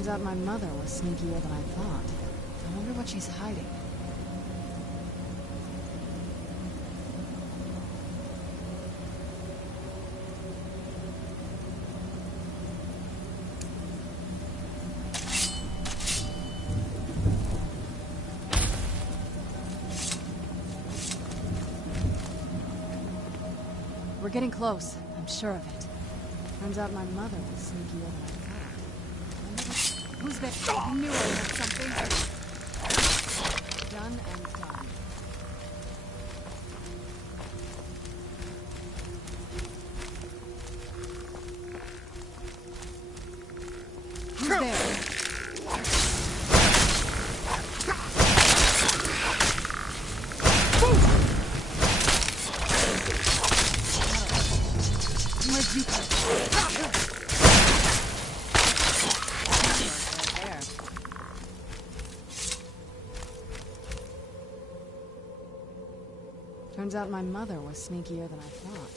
Turns out my mother was sneakier than I thought. I wonder what she's hiding. We're getting close, I'm sure of it. Turns out my mother was sneakier than I thought. Who's there? I knew I had something. Done and done. Who's there? Turns out my mother was sneakier than I thought.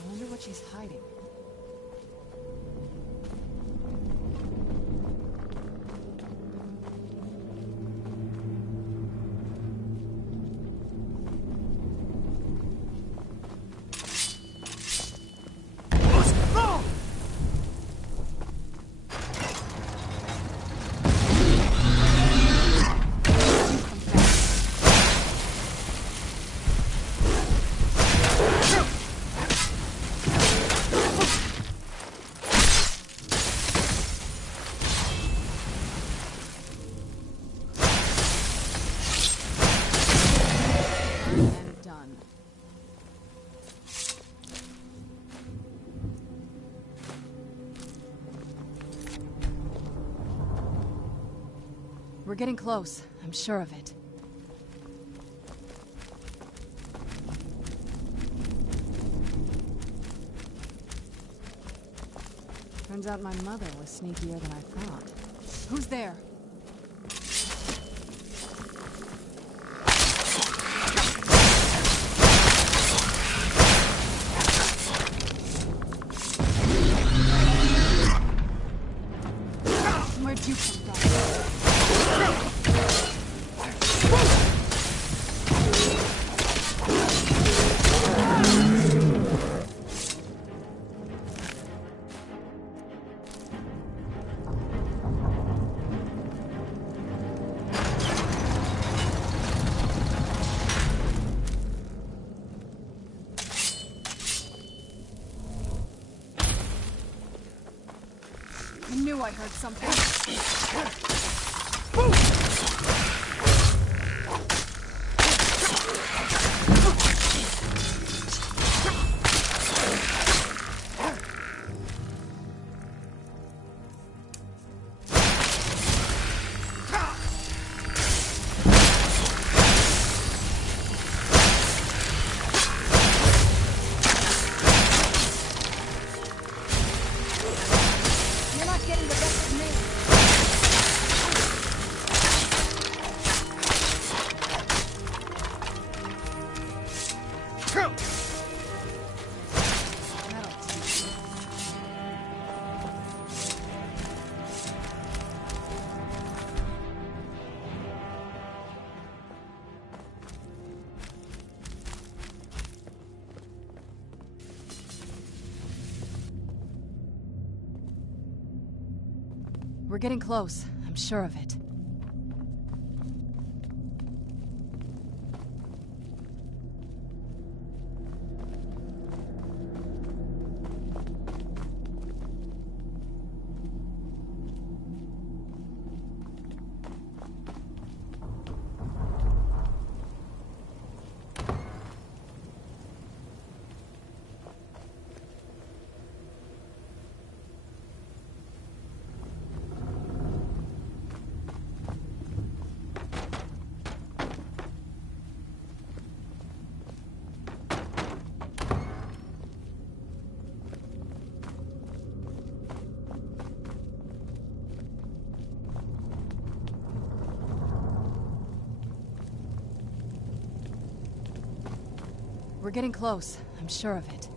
I wonder what she's hiding. We're getting close, I'm sure of it. Turns out my mother was sneakier than I thought. Who's there? Where'd you come from? I knew I heard something. You're not getting the best of me. We're getting close, I'm sure of it. We're getting close, I'm sure of it.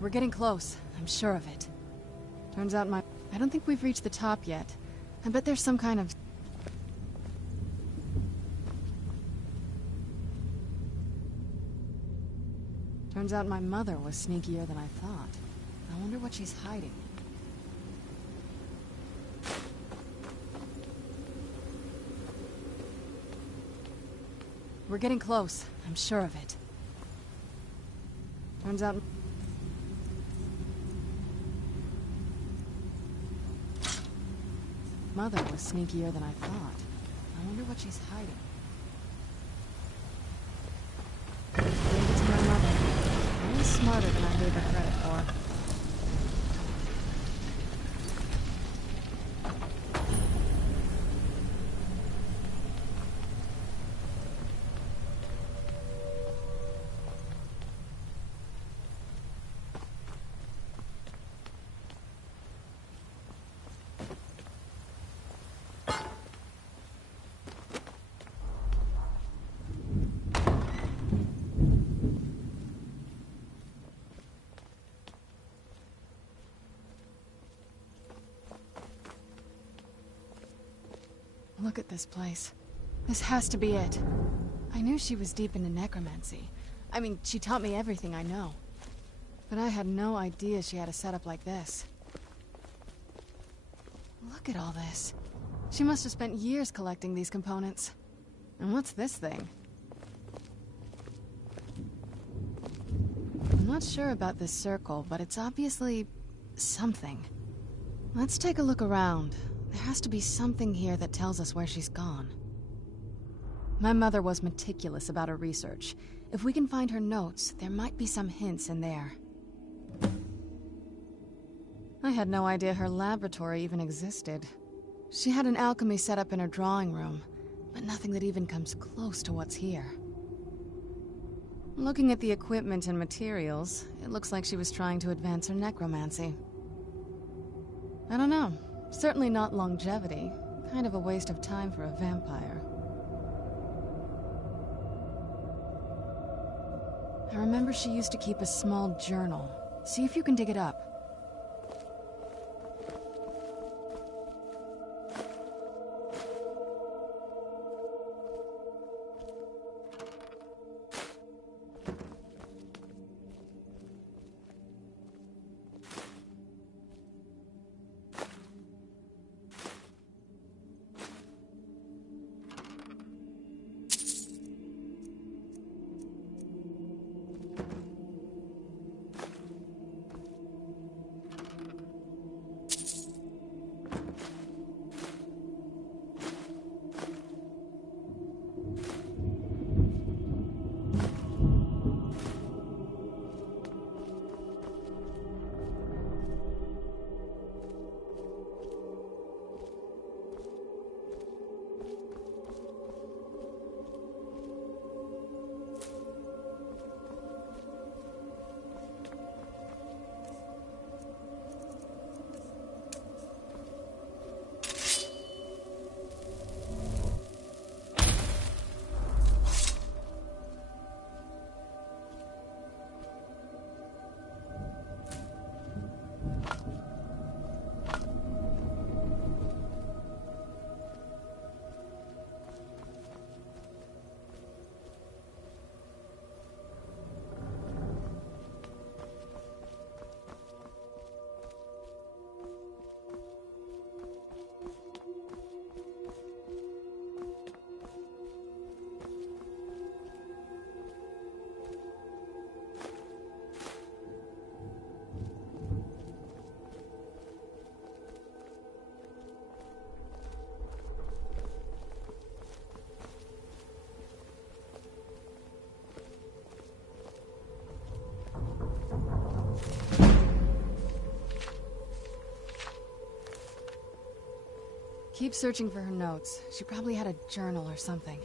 We're getting close. I'm sure of it. Turns out I don't think we've reached the top yet. I bet there's some kind of... Turns out my mother was sneakier than I thought. I wonder what she's hiding. We're getting close. I'm sure of it. Turns out... Mother was sneakier than I thought. I wonder what she's hiding. Gave it to my mother. Always smarter than I gave her credit for. Look at this place. This has to be it. I knew she was deep into necromancy. I mean, she taught me everything I know. But I had no idea she had a setup like this. Look at all this. She must have spent years collecting these components. And what's this thing? I'm not sure about this circle, but it's obviously... something. Let's take a look around. There has to be something here that tells us where she's gone. My mother was meticulous about her research. If we can find her notes, there might be some hints in there. I had no idea her laboratory even existed. She had an alchemy set up in her drawing room, but nothing that even comes close to what's here. Looking at the equipment and materials, it looks like she was trying to advance her necromancy. I don't know. Certainly not longevity. Kind of a waste of time for a vampire. I remember she used to keep a small journal. See if you can dig it up. Keep searching for her notes. She probably had a journal or something.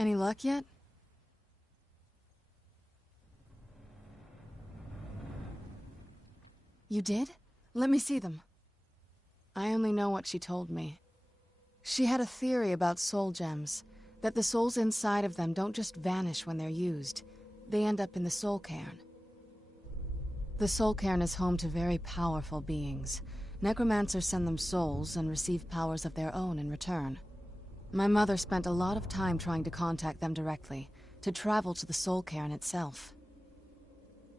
Any luck yet? You did? Let me see them. I only know what she told me. She had a theory about soul gems, that the souls inside of them don't just vanish when they're used. They end up in the soul cairn. The soul cairn is home to very powerful beings. Necromancers send them souls and receive powers of their own in return. My mother spent a lot of time trying to contact them directly, to travel to the soul cairn itself.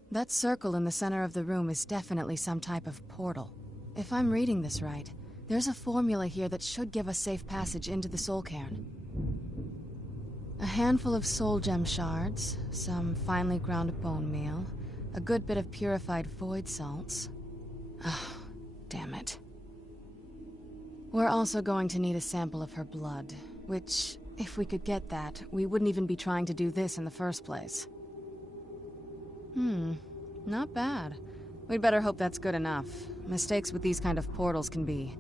That circle in the center of the room is definitely some type of portal. If I'm reading this right, there's a formula here that should give us safe passage into the soul cairn. A handful of soul gem shards, some finely ground bone meal, a good bit of purified void salts. Oh, damn it. We're also going to need a sample of her blood, which, if we could get that, we wouldn't even be trying to do this in the first place. Not bad. We'd better hope that's good enough. Mistakes with these kind of portals can be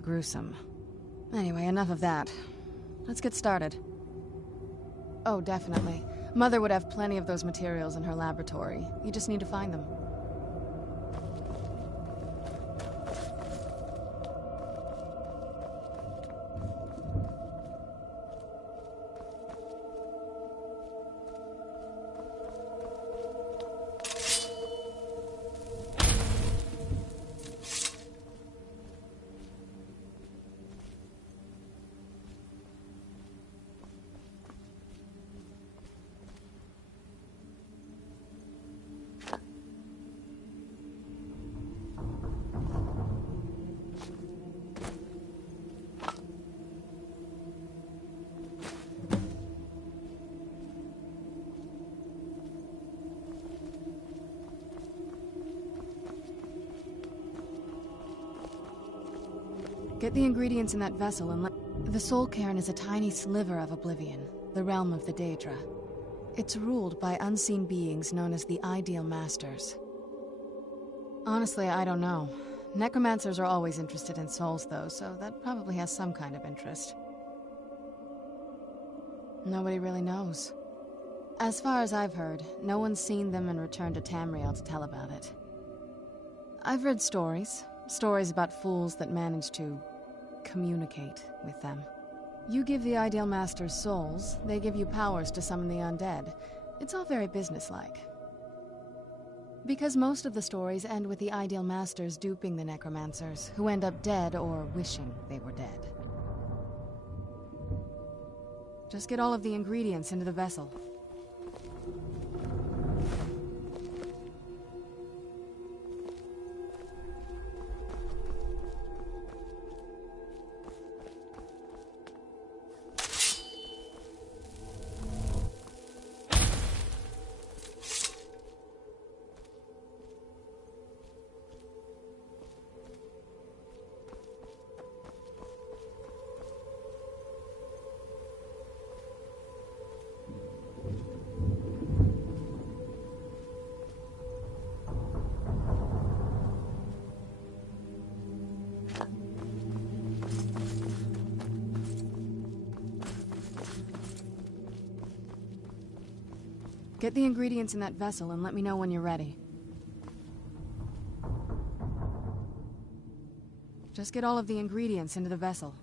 gruesome. Anyway, enough of that. Let's get started. Oh, definitely. Mother would have plenty of those materials in her laboratory. You just need to find them. Get the ingredients in that vessel and let... The Soul Cairn is a tiny sliver of Oblivion, the realm of the Daedra. It's ruled by unseen beings known as the Ideal Masters. Honestly, I don't know. Necromancers are always interested in souls, though, so that probably has some kind of interest. Nobody really knows. As far as I've heard, no one's seen them and returned to Tamriel to tell about it. I've read stories about fools that manage to communicate with them. You give the Ideal Masters souls, they give you powers to summon the undead. It's all very businesslike. Because most of the stories end with the Ideal Masters duping the necromancers, who end up dead or wishing they were dead. Just get all of the ingredients into the vessel. Get the ingredients in that vessel and let me know when you're ready. Just get all of the ingredients into the vessel.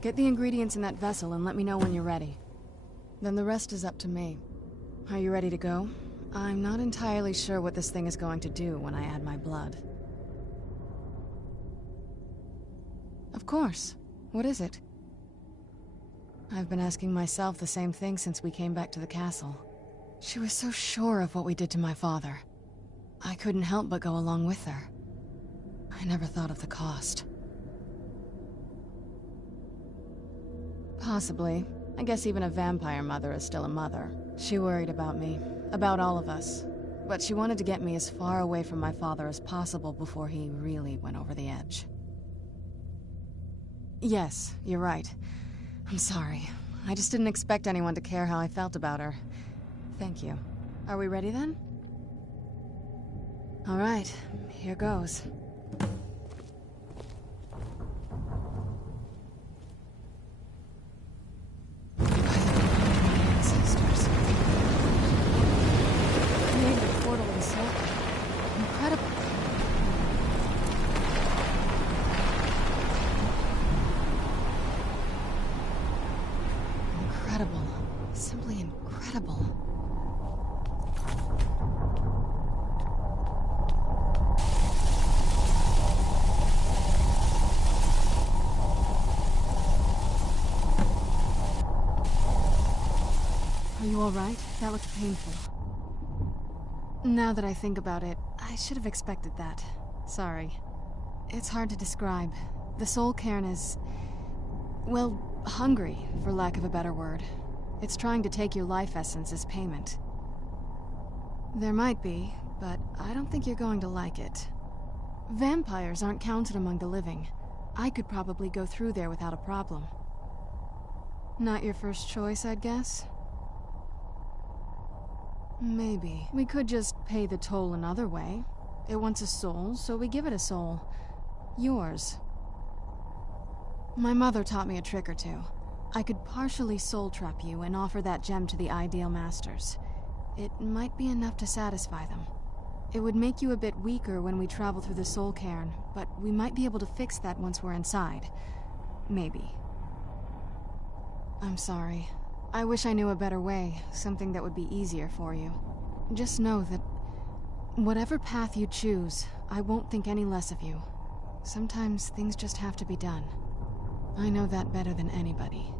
Get the ingredients in that vessel and let me know when you're ready. Then the rest is up to me. Are you ready to go? I'm not entirely sure what this thing is going to do when I add my blood. Of course. What is it? I've been asking myself the same thing since we came back to the castle. She was so sure of what we did to my father. I couldn't help but go along with her. I never thought of the cost. Possibly. I guess even a vampire mother is still a mother. She worried about me, about all of us. But she wanted to get me as far away from my father as possible before he really went over the edge. Yes, you're right. I'm sorry. I just didn't expect anyone to care how I felt about her. Thank you. Are we ready then? All right, here goes. Ancestors. Created a portal in Soul. Incredible. Incredible. Simply incredible. Are you all right? That looked painful. Now that I think about it, I should have expected that. Sorry. It's hard to describe. The soul cairn is... well, hungry, for lack of a better word. It's trying to take your life essence as payment. There might be, but I don't think you're going to like it. Vampires aren't counted among the living. I could probably go through there without a problem. Not your first choice, I'd guess? Maybe. We could just pay the toll another way. It wants a soul, so we give it a soul. Yours. My mother taught me a trick or two. I could partially soul trap you and offer that gem to the ideal masters. It might be enough to satisfy them. It would make you a bit weaker when we travel through the soul cairn, but we might be able to fix that once we're inside. Maybe. I'm sorry. I wish I knew a better way, something that would be easier for you. Just know that whatever path you choose, I won't think any less of you. Sometimes things just have to be done. I know that better than anybody.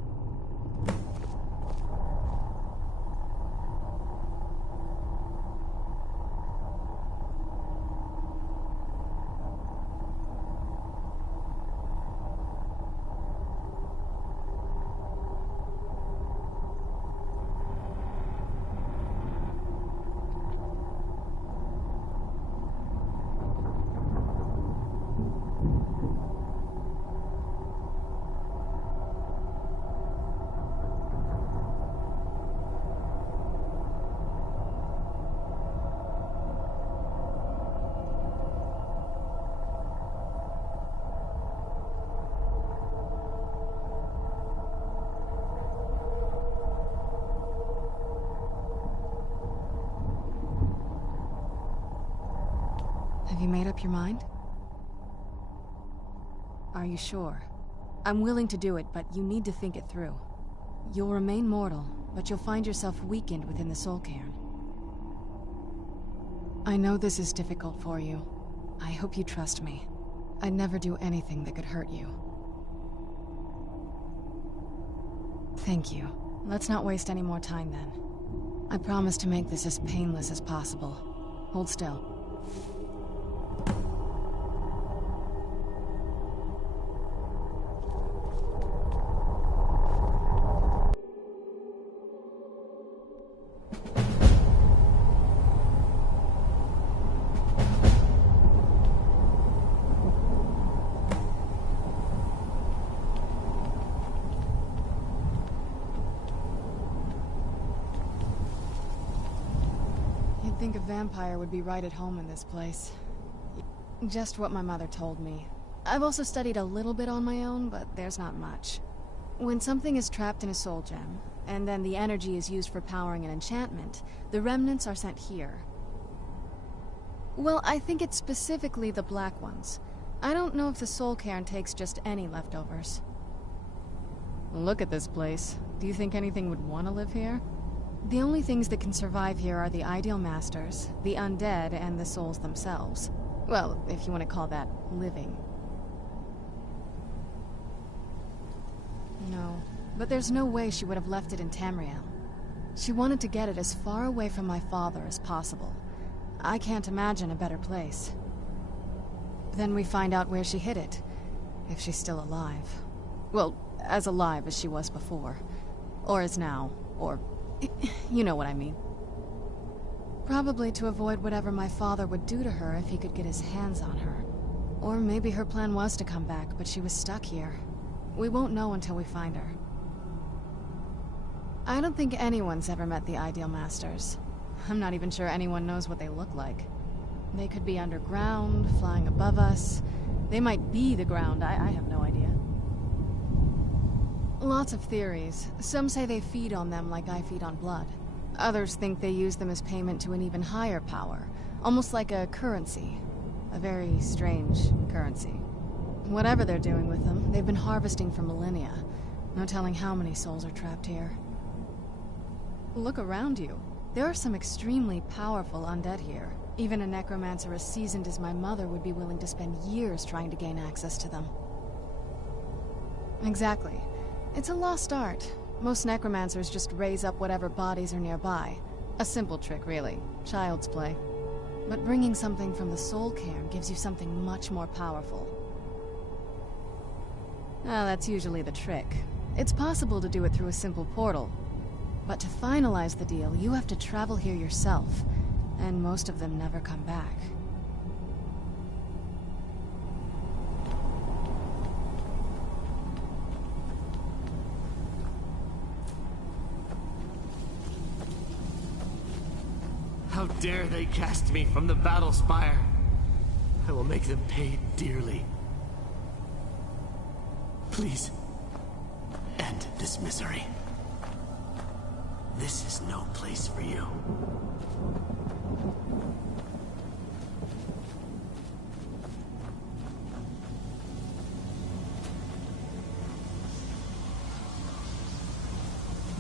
Have you made up your mind? Are you sure? I'm willing to do it, but you need to think it through. You'll remain mortal, but you'll find yourself weakened within the soul cairn. I know this is difficult for you. I hope you trust me. I'd never do anything that could hurt you. Thank you. Let's not waste any more time then. I promise to make this as painless as possible. Hold still. You'd think a vampire would be right at home in this place. Just what my mother told me. I've also studied a little bit on my own, but there's not much. When something is trapped in a soul gem, and then the energy is used for powering an enchantment, the remnants are sent here. Well, I think it's specifically the black ones. I don't know if the soul cairn takes just any leftovers. Look at this place. Do you think anything would want to live here? The only things that can survive here are the Ideal Masters, the undead, and the souls themselves. Well, if you want to call that living. No, but there's no way she would have left it in Tamriel. She wanted to get it as far away from my father as possible. I can't imagine a better place. Then we find out where she hid it, if she's still alive. Well, as alive as she was before. Or is now, or... you know what I mean. Probably to avoid whatever my father would do to her if he could get his hands on her. Or maybe her plan was to come back, but she was stuck here. We won't know until we find her. I don't think anyone's ever met the Ideal Masters. I'm not even sure anyone knows what they look like. They could be underground, flying above us. They might be the ground, I have no idea. Lots of theories. Some say they feed on them like I feed on blood. Others think they use them as payment to an even higher power, almost like a currency. A very strange currency. Whatever they're doing with them, they've been harvesting for millennia. No telling how many souls are trapped here. Look around you. There are some extremely powerful undead here. Even a necromancer as seasoned as my mother would be willing to spend years trying to gain access to them. Exactly. It's a lost art. Most necromancers just raise up whatever bodies are nearby. A simple trick, really. Child's play. But bringing something from the soul cairn gives you something much more powerful. Well, that's usually the trick. It's possible to do it through a simple portal. But to finalize the deal, you have to travel here yourself. And most of them never come back. How dare they cast me from the battle spire? I will make them pay dearly. Please, end this misery. This is no place for you.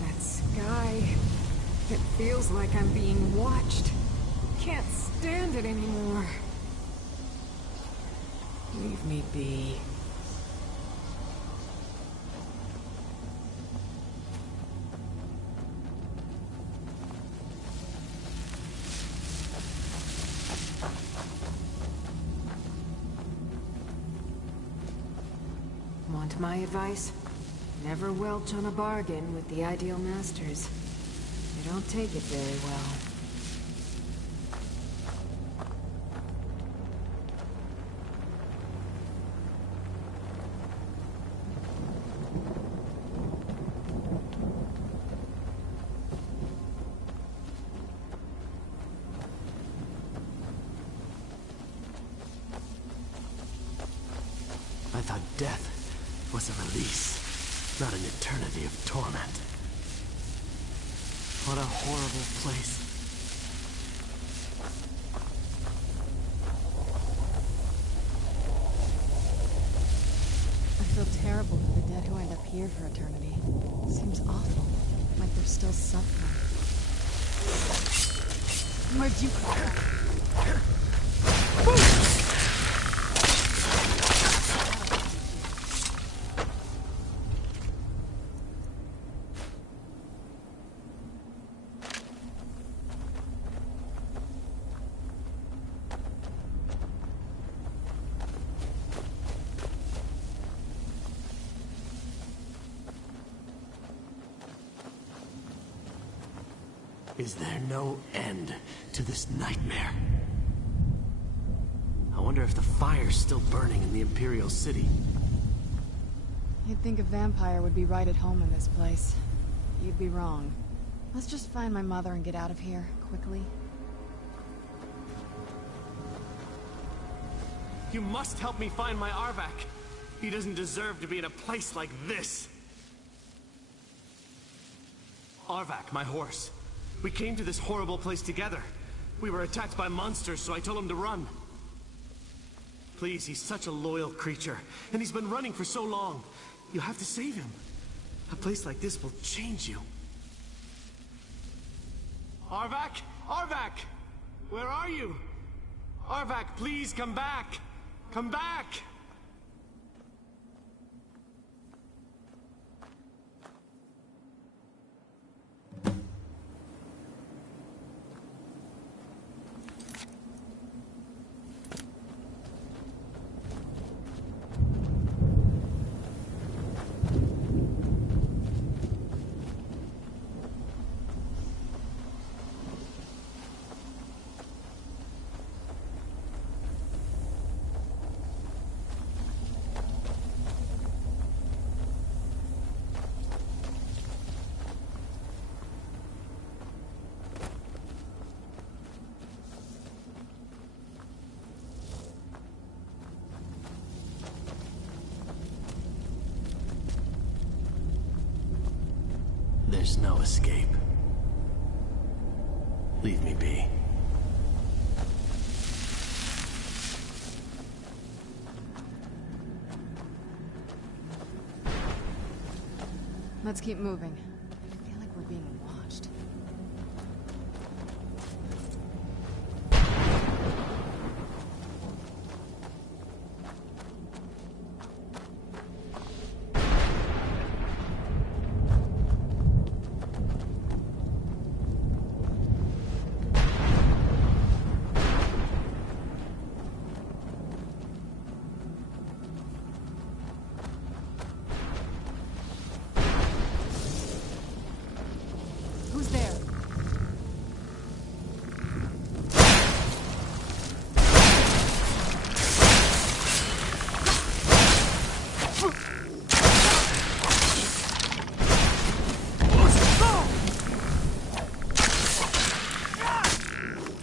That sky, it feels like I'm being watched. Can't stand it anymore. Leave me be. Want my advice? Never welch on a bargain with the Ideal Masters. They don't take it very well. I thought death was a release, not an eternity of torment. What a horrible place. I feel terrible for the dead who end up here for eternity. Seems awful, like they're still suffering. Where'd you come from? Is there no end to this nightmare? I wonder if the fire's still burning in the Imperial City. You'd think a vampire would be right at home in this place. You'd be wrong. Let's just find my mother and get out of here, quickly. You must help me find my Arvak. He doesn't deserve to be in a place like this. Arvak, my horse. We came to this horrible place together. We were attacked by monsters, so I told him to run. Please, he's such a loyal creature, and he's been running for so long. You have to save him. A place like this will change you. Arvak? Arvak! Where are you? Arvak, please come back! Come back! There's no escape. Leave me be. Let's keep moving. I feel like we're being watched. Who's there?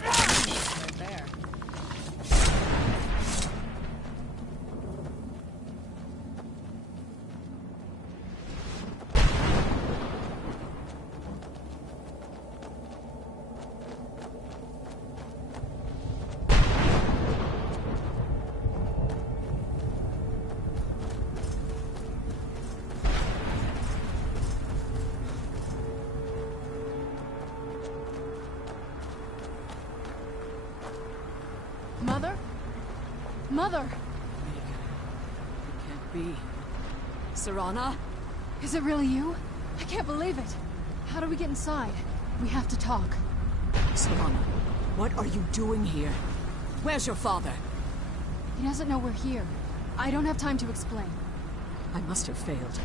Right there. Mother? Mother! It can't be. Serana? Is it really you? I can't believe it. How do we get inside? We have to talk. Serana, what are you doing here? Where's your father? He doesn't know we're here. I don't have time to explain. I must have failed.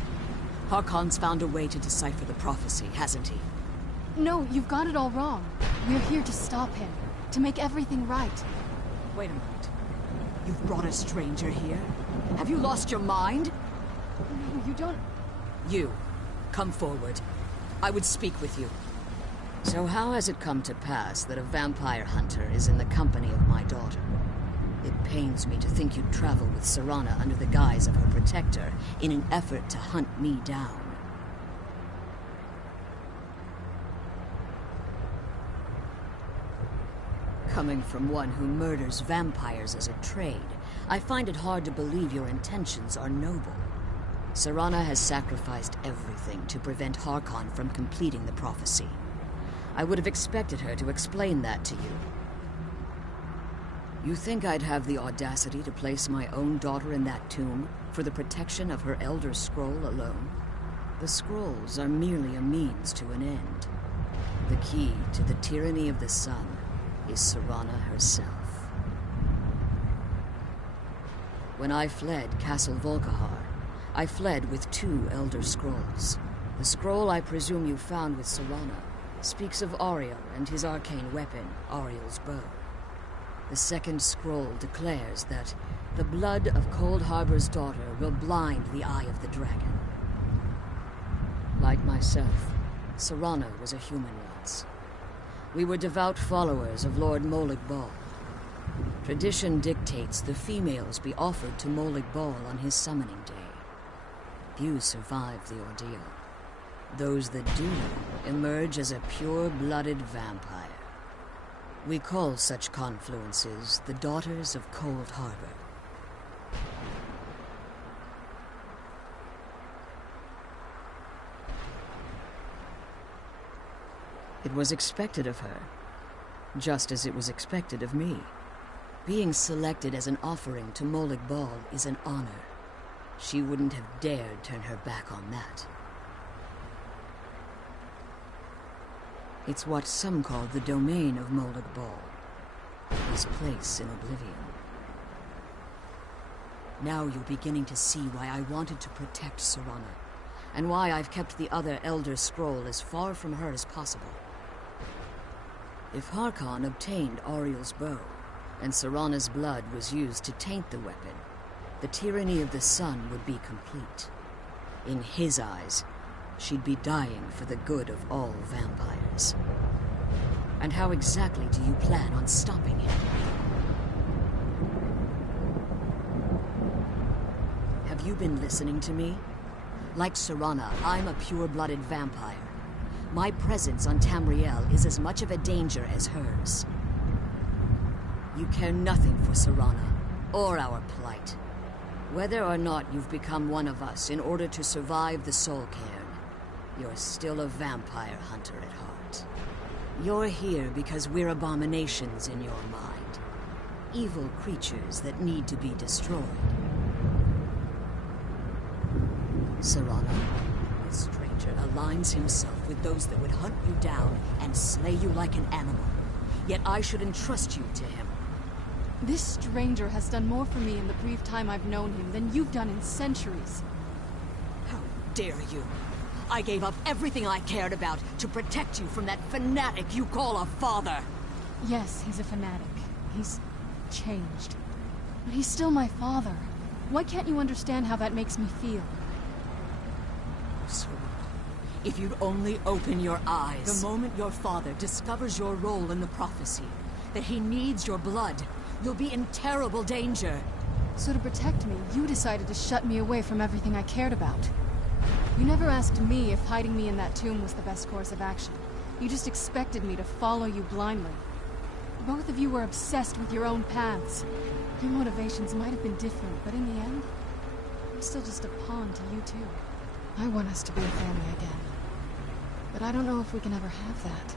Harkon's found a way to decipher the prophecy, hasn't he? No, you've got it all wrong. We're here to stop him. To make everything right. Wait a minute. You've brought a stranger here? Have you lost your mind? No, you don't... You, come forward. I would speak with you. So how has it come to pass that a vampire hunter is in the company of my daughter? It pains me to think you'd travel with Serana under the guise of her protector in an effort to hunt me down. Coming from one who murders vampires as a trade, I find it hard to believe your intentions are noble. Serana has sacrificed everything to prevent Harkon from completing the prophecy. I would have expected her to explain that to you. You think I'd have the audacity to place my own daughter in that tomb for the protection of her Elder Scroll alone? The scrolls are merely a means to an end. The key to the tyranny of the sun is Serana herself. When I fled Castle Volkihar, I fled with 2 Elder Scrolls. The scroll I presume you found with Serana speaks of Ariel and his arcane weapon, Ariel's bow. The second scroll declares that the blood of Cold Harbor's daughter will blind the eye of the dragon. Like myself, Serana was a human once. We were devout followers of Lord Molig Bal. Tradition dictates the females be offered to Molig Bal on his summoning day. Few survive the ordeal. Those that do emerge as a pure-blooded vampire. We call such confluences the Daughters of Cold Harbor. It was expected of her, just as it was expected of me. Being selected as an offering to Molig Bal is an honor. She wouldn't have dared turn her back on that. It's what some call the domain of Molig Bal, his place in oblivion. Now you're beginning to see why I wanted to protect Serana, and why I've kept the other Elder Scroll as far from her as possible. If Harkon obtained Ariel's bow, and Serana's blood was used to taint the weapon, the tyranny of the sun would be complete. In his eyes, she'd be dying for the good of all vampires. And how exactly do you plan on stopping him? Have you been listening to me? Like Serana, I'm a pure-blooded vampire. My presence on Tamriel is as much of a danger as hers. You care nothing for Serana, or our plight. Whether or not you've become one of us in order to survive the Soul Cairn, you're still a vampire hunter at heart. You're here because we're abominations in your mind. Evil creatures that need to be destroyed. Serana, this stranger aligns himself with those that would hunt you down and slay you like an animal. Yet I should entrust you to him. This stranger has done more for me in the brief time I've known him than you've done in centuries. How dare you! I gave up everything I cared about to protect you from that fanatic you call a father! Yes, he's a fanatic. He's changed. But he's still my father. Why can't you understand how that makes me feel? So, if you'd only open your eyes. The moment your father discovers your role in the prophecy, that he needs your blood, you'll be in terrible danger. So to protect me, you decided to shut me away from everything I cared about. You never asked me if hiding me in that tomb was the best course of action. You just expected me to follow you blindly. Both of you were obsessed with your own paths. Your motivations might have been different, but in the end, I'm still just a pawn to you two. I want us to be a family again. But I don't know if we can ever have that.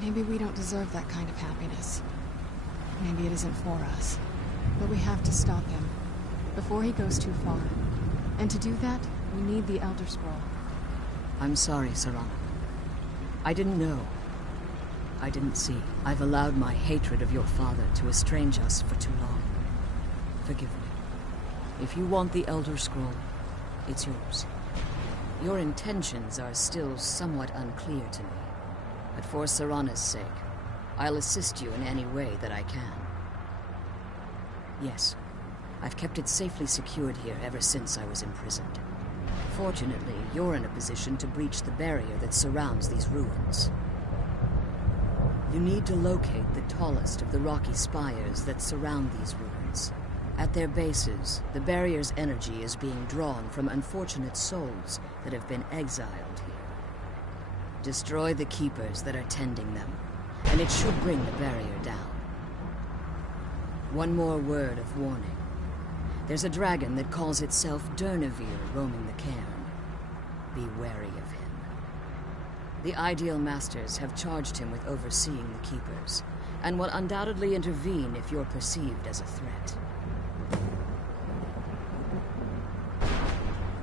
Maybe we don't deserve that kind of happiness. Maybe it isn't for us. But we have to stop him, before he goes too far. And to do that, we need the Elder Scroll. I'm sorry, Serana. I didn't know. I didn't see. I've allowed my hatred of your father to estrange us for too long. Forgive me. If you want the Elder Scroll, it's yours. Your intentions are still somewhat unclear to me. But for Serana's sake, I'll assist you in any way that I can. Yes, I've kept it safely secured here ever since I was imprisoned. Fortunately, you're in a position to breach the barrier that surrounds these ruins. You need to locate the tallest of the rocky spires that surround these ruins. At their bases, the barrier's energy is being drawn from unfortunate souls that have been exiled here. Destroy the keepers that are tending them, and it should bring the barrier down. One more word of warning. There's a dragon that calls itself Durnevere roaming the cairn. Be wary of him. The Ideal Masters have charged him with overseeing the keepers, and will undoubtedly intervene if you're perceived as a threat.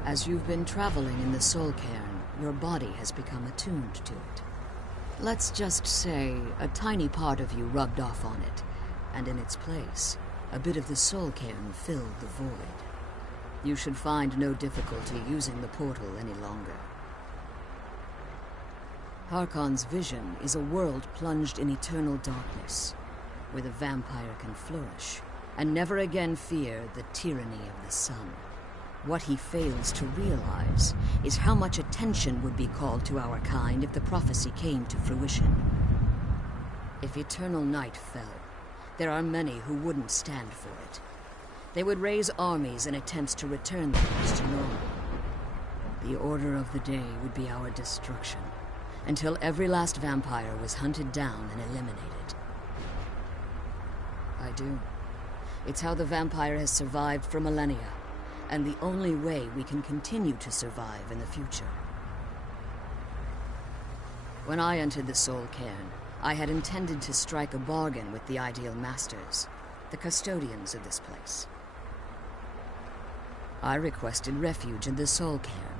As you've been traveling in the Soul Cairn, your body has become attuned to it. Let's just say a tiny part of you rubbed off on it, and in its place, a bit of the Soul Cairn filled the void. You should find no difficulty using the portal any longer. Harkon's vision is a world plunged in eternal darkness, where the vampire can flourish, and never again fear the tyranny of the sun. What he fails to realize is how much attention would be called to our kind if the prophecy came to fruition. If eternal night fell, there are many who wouldn't stand for it. They would raise armies in attempts to return things to normal. The order of the day would be our destruction, until every last vampire was hunted down and eliminated. I do. It's how the vampire has survived for millennia, and the only way we can continue to survive in the future. When I entered the Soul Cairn, I had intended to strike a bargain with the Ideal Masters, the custodians of this place. I requested refuge in the Soul Cairn,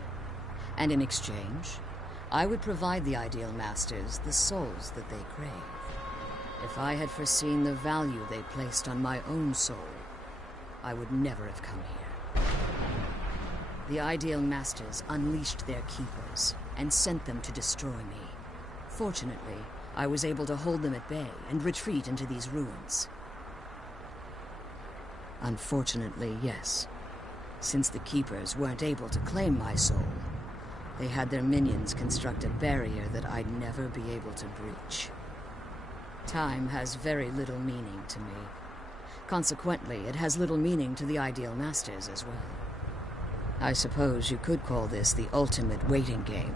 and in exchange, I would provide the Ideal Masters the souls that they crave. If I had foreseen the value they placed on my own soul, I would never have come here. The Ideal Masters unleashed their keepers and sent them to destroy me. Fortunately, I was able to hold them at bay and retreat into these ruins. Unfortunately, yes. Since the keepers weren't able to claim my soul, they had their minions construct a barrier that I'd never be able to breach. Time has very little meaning to me. Consequently, it has little meaning to the Ideal Masters as well. I suppose you could call this the ultimate waiting game,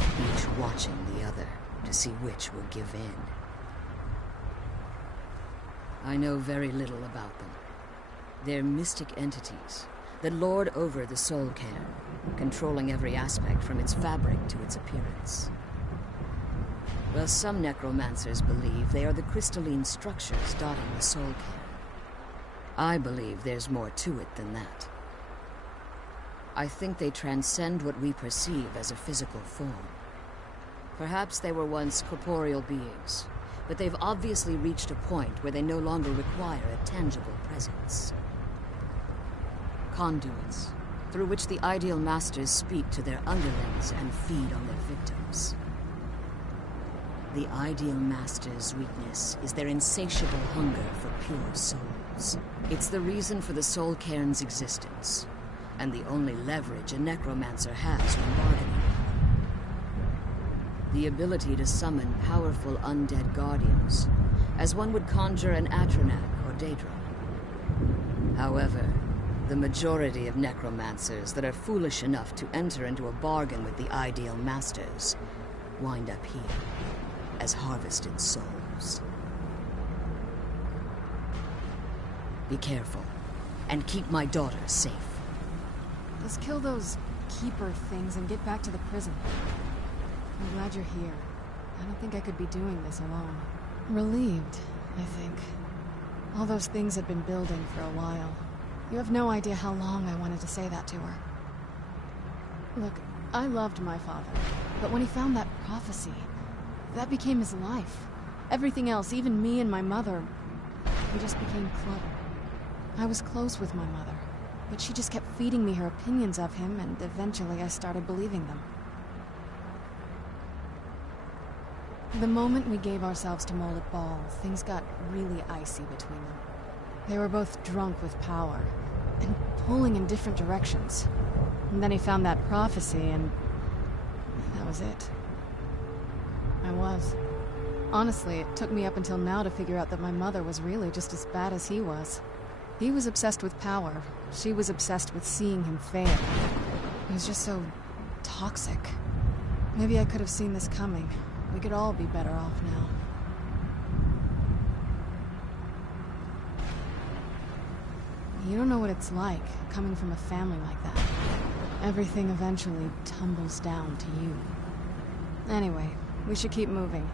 each watching the other to see which will give in. I know very little about them. They're mystic entities that lord over the Soul Cairn, controlling every aspect from its fabric to its appearance. Well, some necromancers believe they are the crystalline structures dotting the Soul Cairn. I believe there's more to it than that. I think they transcend what we perceive as a physical form. Perhaps they were once corporeal beings, but they've obviously reached a point where they no longer require a tangible presence. Conduits, through which the Ideal Masters speak to their underlings and feed on their victims. The Ideal Masters' weakness is their insatiable hunger for pure souls. It's the reason for the Soul Cairn's existence, and the only leverage a necromancer has when bargaining. The ability to summon powerful undead guardians, as one would conjure an Atronak or Daedra. However, the majority of necromancers that are foolish enough to enter into a bargain with the Ideal Masters wind up here as harvested souls. Be careful, and keep my daughter safe. Let's kill those keeper things and get back to the prison. I'm glad you're here. I don't think I could be doing this alone. Relieved, I think. All those things had been building for a while. You have no idea how long I wanted to say that to her. Look, I loved my father, but when he found that prophecy, that became his life. Everything else, even me and my mother, we just became clutter. I was close with my mother, but she just kept feeding me her opinions of him, and eventually I started believing them. The moment we gave ourselves to Molik Bal, things got really icy between them. They were both drunk with power, and pulling in different directions. And then he found that prophecy, and that was it. I was. Honestly, it took me up until now to figure out that my mother was really just as bad as he was. He was obsessed with power. She was obsessed with seeing him fail. It was just so toxic. Maybe I could have seen this coming. We could all be better off now. You don't know what it's like, coming from a family like that. Everything eventually tumbles down to you. Anyway, we should keep moving.